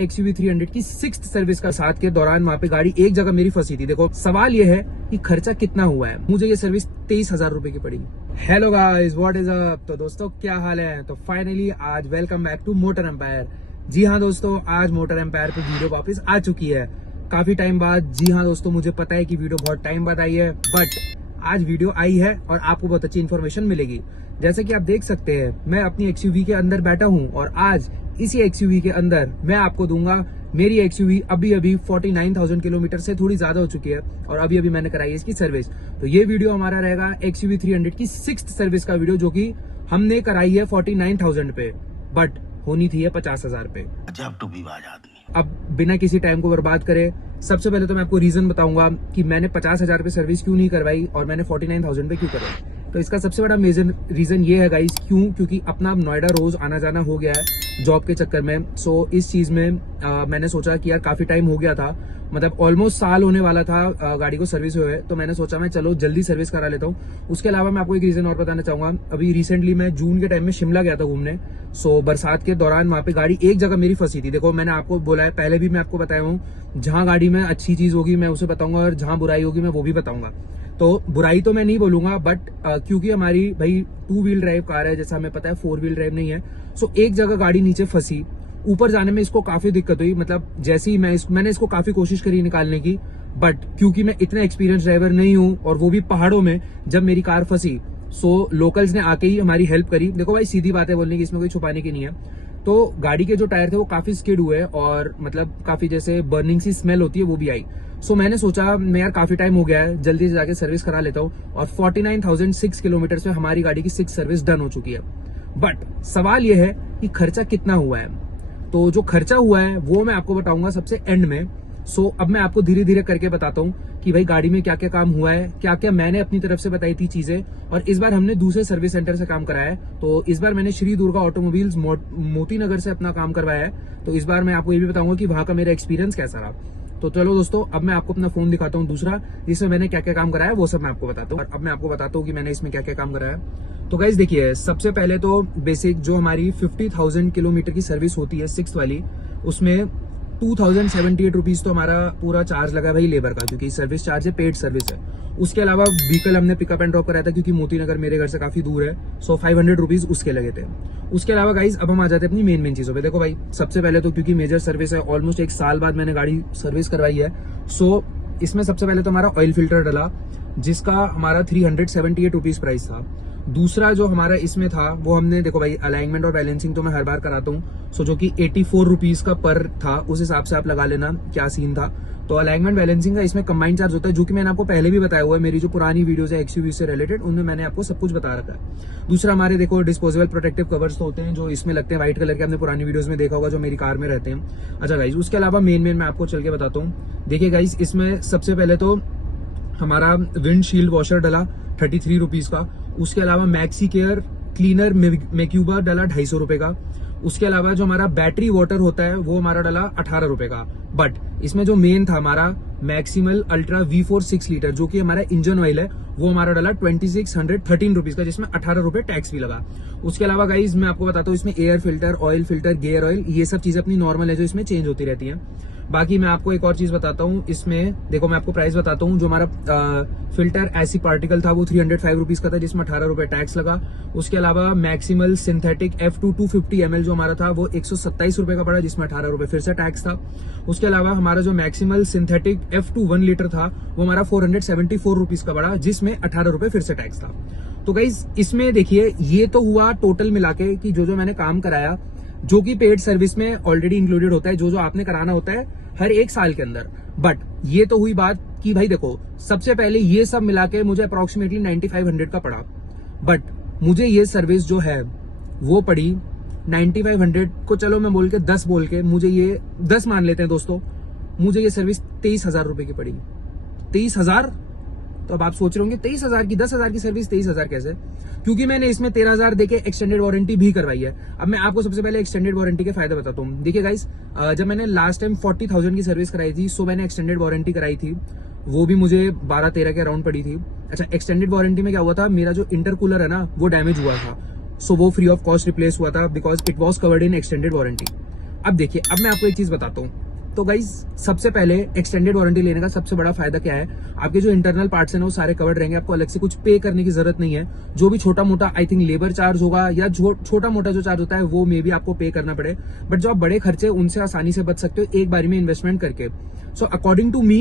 XUV 300 की 6th service का साथ के दौरान वहां पे गाड़ी एक जगह मेरी फंसी थी। देखो सवाल ये है कि खर्चा कितना हुआ है। मुझे ये सर्विस 23,000 रुपए की पड़ी। Hello guys, what is up. तो दोस्तों क्या हाल है। तो फाइनली आज welcome back to Motor Empire. जी हाँ दोस्तों, आज मोटर एम्पायर पे वीडियो वापस आ चुकी है काफी टाइम बाद। जी हाँ दोस्तों, मुझे पता है कि वीडियो बहुत टाइम बाद आई है, बट आज वीडियो आई है और आपको बहुत अच्छी इन्फॉर्मेशन मिलेगी। जैसे कि आप देख सकते हैं, मैं अपनी XUV के अंदर बैठा हूं और आज इसी XUV के अंदर मैं आपको दूंगा मेरी XUV अभी 49,000 किलोमीटर से थोड़ी ज्यादा हो चुकी है और अभी मैंने कराई है इसकी सर्विस। तो ये वीडियो हमारा रहेगा XUV 300 की 6th सर्विस का वीडियो, जो कि हमने कराई है 49,000 पे, बट होनी थी 50,000 पे। अजब तो विवाद आदमी। अब बिना किसी टाइम को बर्बाद करे, सबसे पहले तो मैं आपको रीजन बताऊंगा कि मैंने 50,000 पे सर्विस क्यों नहीं करवाई और मैंने 49,000 पे क्यों करवाई। तो इसका सबसे बड़ा मेजर रीजन ये है गाइस, क्योंकि अपना नोएडा रोज आना जाना हो गया है जॉब के चक्कर में। सो इस चीज में मैंने सोचा कि यार काफी टाइम हो गया था, मतलब ऑलमोस्ट साल होने वाला था गाड़ी को सर्विस हुए। तो मैंने सोचा मैं चलो जल्दी सर्विस करा लेता हूँ। उसके अलावा मैं आपको एक रीजन और बताना चाहूंगा। अभी रिसेंटली मैं जून के टाइम में शिमला गया था घूमने। सो बरसात के दौरान वहां पे गाड़ी एक जगह मेरी फंसी थी। देखो मैंने आपको बोला है, पहले भी मैं आपको बताया हूँ, जहां गाड़ी में अच्छी चीज होगी मैं उसे बताऊंगा और जहां बुराई होगी मैं वो भी बताऊंगा। तो बुराई तो मैं नहीं बोलूंगा, बट क्योंकि हमारी भाई 2 व्हील ड्राइव कार है, जैसा हमें पता है 4 व्हील ड्राइव नहीं है। सो एक जगह गाड़ी नीचे फंसी, ऊपर जाने में इसको काफी दिक्कत हुई। मतलब जैसे ही मैंने इसको काफी कोशिश करी निकालने की, बट क्योंकि मैं इतना एक्सपीरियंस ड्राइवर नहीं हूं और वो भी पहाड़ों में, जब मेरी कार फंसी सो लोकल्स ने आके ही हमारी हेल्प करी। देखो भाई सीधी बात है बोलने की, इसमें कोई छुपाने की नहीं है। तो गाड़ी के जो टायर थे वो काफी स्किड हुए और मतलब काफी जैसे बर्निंग सी स्मेल होती है वो भी आई। सो मैंने सोचा मैं यार काफी टाइम हो गया है, जल्दी से जाके सर्विस करा लेता हूँ और 49,006 किलोमीटर से हमारी गाड़ी की 6 सर्विस डन हो चुकी है। बट सवाल ये है कि खर्चा कितना हुआ है। तो जो खर्चा हुआ है वो मैं आपको बताऊंगा सबसे एंड में। सो अब मैं आपको धीरे धीरे करके बताता हूँ कि भाई गाड़ी में क्या क्या काम हुआ है, क्या क्या मैंने अपनी तरफ से बताई थी चीजें। और इस बार हमने दूसरे सर्विस सेंटर से काम कराया है। तो इस बार मैंने श्री दुर्गा ऑटोमोबाइल्स मोती नगर से अपना काम करवाया है। तो इस बार मैं आपको ये भी बताऊंगा कि वहां का मेरा एक्सपीरियंस कैसा रहा। तो चलो दोस्तों, अब मैं आपको अपना फोन दिखाता हूँ दूसरा, जिसमें मैंने क्या क्या काम कराया वो सब मैं आपको बताता हूँ। और अब मैं आपको बताता हूँ कि मैंने इसमें क्या क्या काम कराया। तो गाइज देखिए, सबसे पहले तो बेसिक जो हमारी 50,000 किलोमीटर की सर्विस होती है 6th वाली, उसमें 2,078 रुपीज तो हमारा पूरा चार्ज लगा भाई लेबर का, क्योंकि सर्विस चार्ज है, पेड सर्विस है। उसके अलावा व्हीकल हमने पिकअप एंड ड्रॉप कराया था क्योंकि मोती नगर मेरे घर से काफी दूर है। सो 500 रुपीज उसके लगे थे। उसके अलावा गाइज अब हम आ जाते हैं अपनी मेन चीजों पे। देखो भाई सबसे पहले तो क्योंकि मेजर सर्विस है, ऑलमोस्ट 1 साल बाद मैंने गाड़ी सर्विस करवाई है। सो इसमें सबसे पहले तो हमारा ऑयल फिल्टर डला, जिसका हमारा 378 रुपीज प्राइस था। दूसरा जो हमारा इसमें था वो हमने, देखो भाई अलाइनमेंट और बैलेंसिंग तो मैं हर बार कराता हूँ। सो जो कि 84 रुपीज का पर था, उस हिसाब से आप लगा लेना क्या सीन था। तो अलाइनमेंट बैलेंसिंग का इसमें कंबाइंड चार्ज होता है, जो कि मैंने आपको पहले भी बताया हुआ है। मेरी जो पुरानी वीडियोस है XUV से रिलेटेड, उनमें मैंने आपको सब कुछ बता रखा है। दूसरा हमारे देखो डिस्पोजेबल प्रोटेक्टिव कवर्स तो होते हैं जो इसमें लगते हैं व्हाइट कलर के, आपने पुरानी वीडियोस में देखा होगा जो मेरी कार में रहते हैं। अच्छा गाइज, उसके अलावा मेन मैं आपको चल के बताता हूँ। देखिए गाइज, इसमें सबसे पहले तो हमारा विंड शील्ड वॉशर डला 33 रुपीज का। उसके अलावा मैक्सी केयर क्लीनर मैक्यूबा डला 250 रुपए का। उसके अलावा जो हमारा बैटरी वाटर होता है वो हमारा डला 18 रुपए का। बट इसमें जो मेन था हमारा मैक्सिमल अल्ट्रा V4 6 लीटर, जो कि हमारा इंजन ऑयल है, वो हमारा डला 2613 रुपीज का, जिसमें 18 रुपए टैक्स भी लगा। उसके अलावा गाइज मैं आपको बताता हूँ, इसमें air filter, oil filter, gear oil, ये सब चीजें अपनी नॉर्मल है जो इसमें चेंज होती रहती है। बाकी मैं आपको एक और चीज बताता हूँ इसमें, देखो मैं आपको प्राइस बताता हूँ। जो हमारा फिल्टर ऐसी पार्टिकल था वो 305 रुपीज का था, जिसमें 18 रुपए टैक्स लगा। उसके अलावा मैक्सिमल सिंथेटिक F2 250 ml जो हमारा था वो 127 रुपए का पड़ा, जिसमें 18 रुपए फिर से टैक्स था। उसके अलावा हमारा जो मैक्सिमल सिंथेटिक F2 1 लीटर था वो हमारा 474 रुपीज का पड़ा, जिसमें 18 रुपए फिर से टैक्स था। तो गाइज इसमें देखिए, ये तो हुआ टोटल मिला के कि जो मैंने काम कराया, जो कि पेड सर्विस में ऑलरेडी इंक्लूडेड होता है, जो आपने कराना होता है हर 1 साल के अंदर। बट ये तो हुई बात कि भाई देखो, सबसे पहले ये सब मिला के मुझे अप्रोक्सीमेटली 9500 का पड़ा। बट मुझे ये सर्विस जो है वो पड़ी 9500 को, चलो मैं बोल के 10 बोल के, मुझे ये 10 मान लेते हैं दोस्तों, मुझे ये सर्विस 23,000 रुपए की पड़ी। 23,000। तो अब आप सोच रहे होंगे 23,000 की 10,000 की सर्विस 23,000 कैसे? क्योंकि मैंने इसमें 13,000 देके एक्सटेंडेड वारंटी भी करवाई है। अब मैं आपको सबसे पहले एक्सटेंडेड वारंटी के फायदे बताता हूँ। देखिए गाइस, जब मैंने लास्ट टाइम 40,000 की सर्विस कराई थी, सो मैंने एक्सटेंडेड वारंटी कराई थी, वो भी मुझे 12-13 के अराउंड पड़ी थी। अच्छा, एक्सटेंडेड वारंटी में क्या हुआ था, मेरा जो इंटरकूलर है ना वो डैमेज हुआ था। सो वो फ्री ऑफ कॉस्ट रिप्लेस हुआ था because it was covered in extended warranty. अब देखिए, अब मैं आपको एक चीज बताता हूँ। तो गाइज सबसे पहले एक्सटेंडेड वारंटी लेने का सबसे बड़ा फायदा क्या है, आपके जो इंटरनल पार्ट्स हैं वो सारे कवर्ड रहेंगे, आपको अलग से कुछ पे करने की जरूरत नहीं है। जो भी छोटा मोटा आई थिंक लेबर चार्ज होगा या छोटा मोटा जो चार्ज होता है वो मे भी आपको पे करना पड़े, बट जो आप बड़े खर्चे उनसे आसानी से बच सकते हो एक बारी में इन्वेस्टमेंट करके। So according to me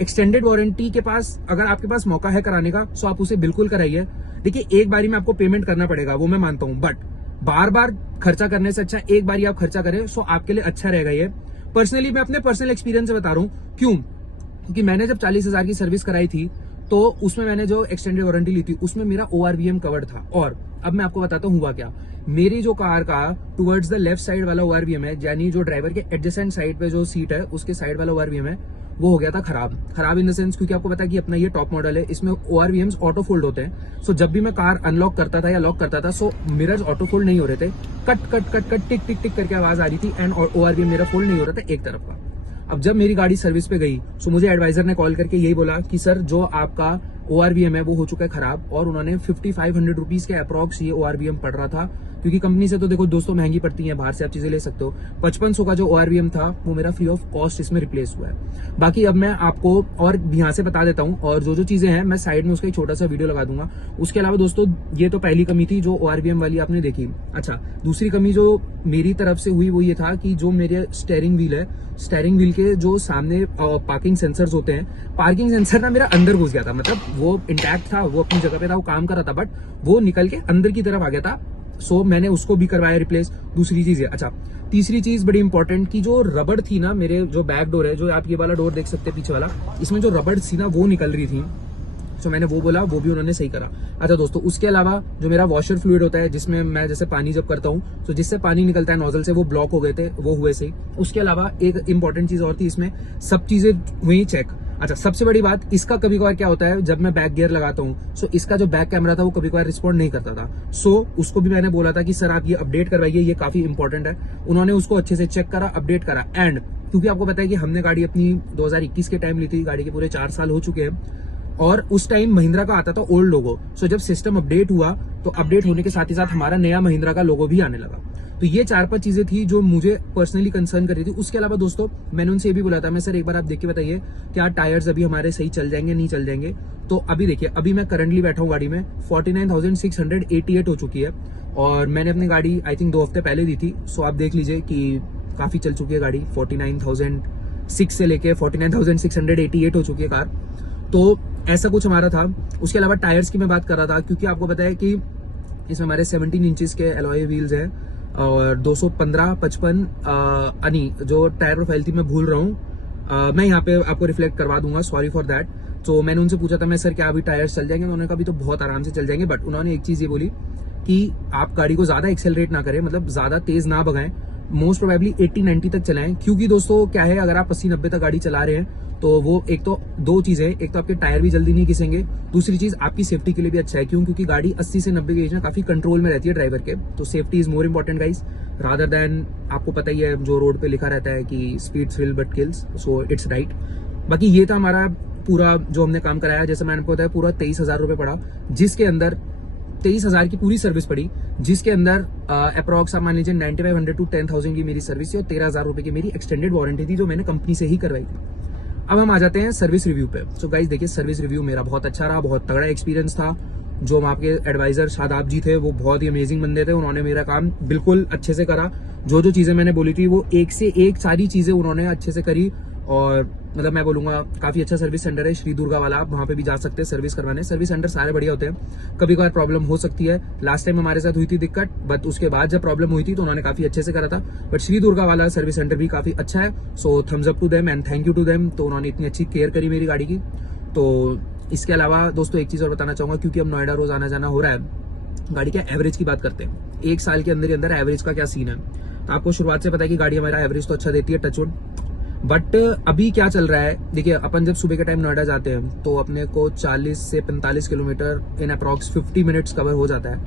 extended warranty के पास अगर आपके पास मौका है कराने का सो आप उसे बिल्कुल कराइए। देखिए एक बारी में आपको पेमेंट करना पड़ेगा वो मैं मानता हूं, बट बार बार खर्चा करने से अच्छा एक बारी आप खर्चा करें सो आपके लिए अच्छा रहेगा ये। पर्सनली मैं अपने पर्सनल एक्सपीरियंस से बता रहा हूं, क्योंकि मैंने जब 40,000 की सर्विस कराई थी तो उसमें मैंने जो एक्सटेंडेड वारंटी ली थी उसमें मेरा ORVM कवर्ड था। और अब मैं आपको बताता हूँ हुआ क्या, मेरी जो कार का टुवर्ड्स द लेफ्ट साइड वाला ORVM है, यानी जो ड्राइवर के एडजेसेंट साइड पे जो सीट है उसके साइड वाला ORVM है, वो हो गया था खराब इन द सेंस, क्योंकि आपको पता है कि अपना ये टॉप मॉडल है, इसमें ORVMs ऑटो फोल्ड होते हैं। सो जब भी मैं कार अनलॉक करता था या लॉक करता था सो मिरर्स ऑटो फोल्ड नहीं हो रहे थे, कट टिक टिक टिक करके आवाज आ रही थी एंड ORVM मेरा फोल्ड नहीं हो रहा था एक तरफ का। अब जब मेरी गाड़ी सर्विस पे गई सो मुझे एडवाइजर ने कॉल करके यही बोला कि सर जो आपका ORVM है वो हो चुका है खराब, और उन्होंने 5500 रुपीज के अप्रॉक्स ये ORVM पड़ रहा था, क्योंकि कंपनी से तो देखो दोस्तों महंगी पड़ती है, बाहर से आप चीजें ले सकते हो। 5500 का जो ORVM था वो मेरा फ्री ऑफ कॉस्ट इसमें रिप्लेस हुआ है। बाकी अब मैं आपको और यहाँ से बता देता हूँ, और जो चीजें हैं मैं साइड में उसका एक छोटा सा वीडियो लगा दूंगा। उसके अलावा दोस्तों ये तो पहली कमी थी जो ORVM वाली आपने देखी। अच्छा, दूसरी कमी जो मेरी तरफ से हुई वो ये था कि जो मेरे स्टेयरिंग व्हील है, स्टेयरिंग व्हील के जो सामने पार्किंग सेंसर्स होते हैं, पार्किंग सेंसर ना मेरा अंदर घुस गया था, मतलब वो इंटैक्ट था, वो अपनी जगह पे था, वो काम कर रहा था, बट वो निकल के अंदर की तरफ आ गया था। सो मैंने उसको भी करवाया रिप्लेस। दूसरी चीज है, अच्छा तीसरी चीज बड़ी इंपॉर्टेंट की जो रबड़ थी ना, मेरे जो बैक डोर है, जो आप ये वाला डोर देख सकते हैं पीछे वाला, इसमें जो रबड़ थी ना वो निकल रही थी। सो मैंने वो बोला, वो भी उन्होंने सही करा। अच्छा दोस्तों, उसके अलावा जो मेरा वॉशर फ्लूइड होता है जिसमें मैं जैसे पानी जब करता हूँ तो जिससे पानी निकलता है नोजल से, वो ब्लॉक हो गए थे, वो हुए सही। उसके अलावा एक इंपॉर्टेंट चीज और थी, इसमें सब चीजें हुई चेक। अच्छा, सबसे बड़ी बात, इसका कभी कभार क्या होता है जब मैं बैक गियर लगाता हूँ सो इसका जो बैक कैमरा था वो कभी कभार रिस्पॉन्ड नहीं करता था। सो उसको भी मैंने बोला था कि सर आप ये अपडेट करवाइए, ये काफी इंपॉर्टेंट है। उन्होंने उसको अच्छे से चेक करा, अपडेट करा। एंड क्योंकि आपको पता है कि हमने गाड़ी अपनी 2021 के टाइम ली थी, गाड़ी के पूरे 4 साल हो चुके हैं, और उस टाइम महिंद्रा का आता था ओल्ड लोगो। सो जब सिस्टम अपडेट हुआ तो अपडेट होने के साथ ही साथ हमारा नया महिंद्रा का लोगो भी आने लगा। तो ये 4-5 चीजें थी जो मुझे पर्सनली कंसर्न कर रही थी। उसके अलावा दोस्तों मैंने उनसे ये भी बोला था, मैं सर एक बार आप देख के बताइए क्या टायर्स अभी हमारे सही चल जाएंगे नहीं चल जाएंगे। तो अभी देखिए, अभी मैं करंटली बैठा हूँ गाड़ी में, 49,688 हो चुकी है, और मैंने अपनी गाड़ी आई थिंक 2 हफ्ते पहले दी थी। सो आप देख लीजिए कि काफी चल चुकी है गाड़ी, 49,006 से लेके 49,688 हो चुकी है कार। तो ऐसा कुछ हमारा था। उसके अलावा टायर्स की मैं बात कर रहा था, क्योंकि आपको पता है कि इसमें हमारे 17 इंचेस के एलॉय व्हील्स हैं और 215, 55 जो टायर प्रोफाइल थी मैं भूल रहा हूँ, मैं यहाँ पे आपको रिफ्लेक्ट करवा दूंगा, सॉरी फॉर दैट। तो मैंने उनसे पूछा था, मैं सर क्या अभी टायर्स चल जाएंगे, उन्होंने कहा अभी तो बहुत आराम से चल जाएंगे, बट उन्होंने एक चीज ये बोली कि आप गाड़ी को ज्यादा एक्सेलरेट ना करें, मतलब ज्यादा तेज ना भगाएं, मोस्ट प्रोबेबली 80-90 तक चलाएं। क्योंकि दोस्तों क्या है, अगर आप 80-90 तक गाड़ी चला रहे हैं तो वो एक तो 2 चीजें, एक तो आपके टायर भी जल्दी नहीं घिसेंगे, दूसरी चीज आपकी सेफ्टी के लिए भी अच्छा है। क्यों? क्योंकि गाड़ी 80 से 90 के बीच में काफी कंट्रोल में रहती है ड्राइवर के, तो safety is more important guys, rather than आपको पता ही है जो रोड पे लिखा रहता है कि speed thrill but kills, so it's right. बाकी ये था हमारा पूरा जो हमने काम कराया, जैसे मैंने आपको बताया पूरा 23,000 रुपए पड़ा, जिसके अंदर 23,000 की पूरी सर्विस पड़ी, जिसके अंदर अप्रॉक्स आप मान लीजिए 9,500 to 10,000 की मेरी सर्विस थी और 13,000 रुपए की मेरी एक्सटेंडेड वारंटी थी जो मैंने कंपनी से ही करवाई थी। अब हम आ जाते हैं सर्विस रिव्यू पे। सो गाइस देखिए, सर्विस रिव्यू मेरा बहुत अच्छा रहा, बहुत तगड़ा एक्सपीरियंस था। जो आपके एडवाइजर शादाब जी थे वो बहुत ही अमेजिंग बंदे थे, उन्होंने मेरा काम बिल्कुल अच्छे से करा। जो जो चीजें मैंने बोली थी वो एक से एक सारी चीजें उन्होंने अच्छे से करी, और मतलब मैं बोलूंगा काफी अच्छा सर्विस सेंटर है श्री दुर्गा वाला, आप वहां पे भी जा सकते हैं सर्विस करवाने। सर्विस सेंटर सारे बढ़िया होते हैं, कभी कभार प्रॉब्लम हो सकती है, लास्ट टाइम हमारे साथ हुई थी दिक्कत, बट उसके बाद जब प्रॉब्लम हुई थी तो उन्होंने काफी अच्छे से करा था। बट श्री दुर्गा वाला सर्विस सेंटर भी काफी अच्छा है, so thumbs up to them and thank you to them. तो उन्होंने इतनी अच्छी केयर करी मेरी गाड़ी की। तो इसके अलावा दोस्तों एक चीज और बताना चाहूंगा, क्योंकि अब नोएडा रोज आना जाना हो रहा है, गाड़ी के एवरेज की बात करते हैं। 1 साल के अंदर ही अंदर एवरेज का क्या सीन है, तो आपको शुरुआत से पता है कि गाड़ी हमारा एवरेज तो अच्छा देती है, टचवुड। बट अभी क्या चल रहा है, देखिए अपन जब सुबह के टाइम नोएडा जाते हैं तो अपने को 40 से 45 किलोमीटर इन अप्रॉक्स 50 मिनट्स कवर हो जाता है,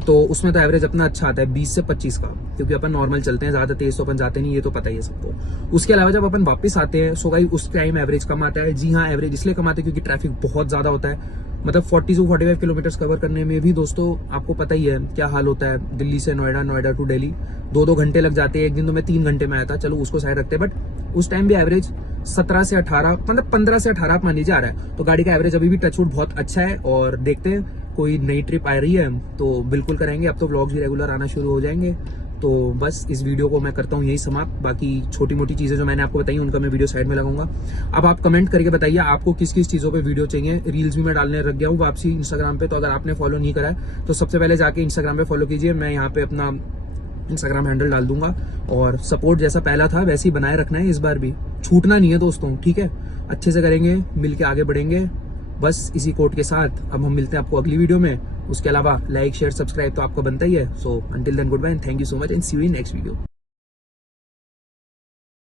तो उसमें तो एवरेज अपना अच्छा आता है 20 से 25 का, क्योंकि अपन नॉर्मल चलते हैं, ज्यादा तेज तो अपन जाते नहीं, ये तो पता ही है सबको। उसके अलावा जब अपन वापस आते हैं सो गाइस उस टाइम एवरेज कम आता है। जी हाँ, एवरेज इसलिए कम आता है क्योंकि ट्रैफिक बहुत ज्यादा होता है। मतलब 40 से 45 किलोमीटर कवर करने में भी दोस्तों आपको पता ही है क्या हाल होता है। दिल्ली से नोएडा, नोएडा टू दिल्ली 2-2 घंटे लग जाते हैं। एक दिन तो मैं 3 घंटे में आया था, चलो उसको साइड रखते हैं, बट उस टाइम भी एवरेज 17 से 18, मतलब 15 से 18 आप मान लीजिए आ रहा है। तो गाड़ी का एवरेज अभी भी टचवुड बहुत अच्छा है। और देखते हैं कोई नई ट्रिप आ रही है तो बिल्कुल करेंगे। अब तो व्लॉग्स भी रेगुलर आना शुरू हो जाएंगे। तो बस इस वीडियो को मैं करता हूँ यही समाप्त। बाकी छोटी मोटी चीजें जो मैंने आपको बताई उनका मैं वीडियो साइड में लगाऊंगा। अब आप कमेंट करके बताइए आपको किस किस चीजों पे वीडियो चाहिए। रील्स भी मैं डालने लग गया हूँ वापसी इंस्टाग्राम पे, तो अगर आपने फॉलो नहीं करा है तो सबसे पहले जाके इंस्टाग्राम पे फॉलो कीजिए। मैं यहाँ पे अपना इंस्टाग्राम हैंडल डाल दूंगा। और सपोर्ट जैसा पहला था वैसे ही बनाए रखना है, इस बार भी छूटना नहीं है दोस्तों, ठीक है। अच्छे से करेंगे, मिलके आगे बढ़ेंगे। बस इसी कोट के साथ अब हम मिलते हैं आपको अगली वीडियो में। उसके अलावा लाइक शेयर सब्सक्राइब तो आपका बनता ही है। So until then good bye and thank you so much and see you in next video.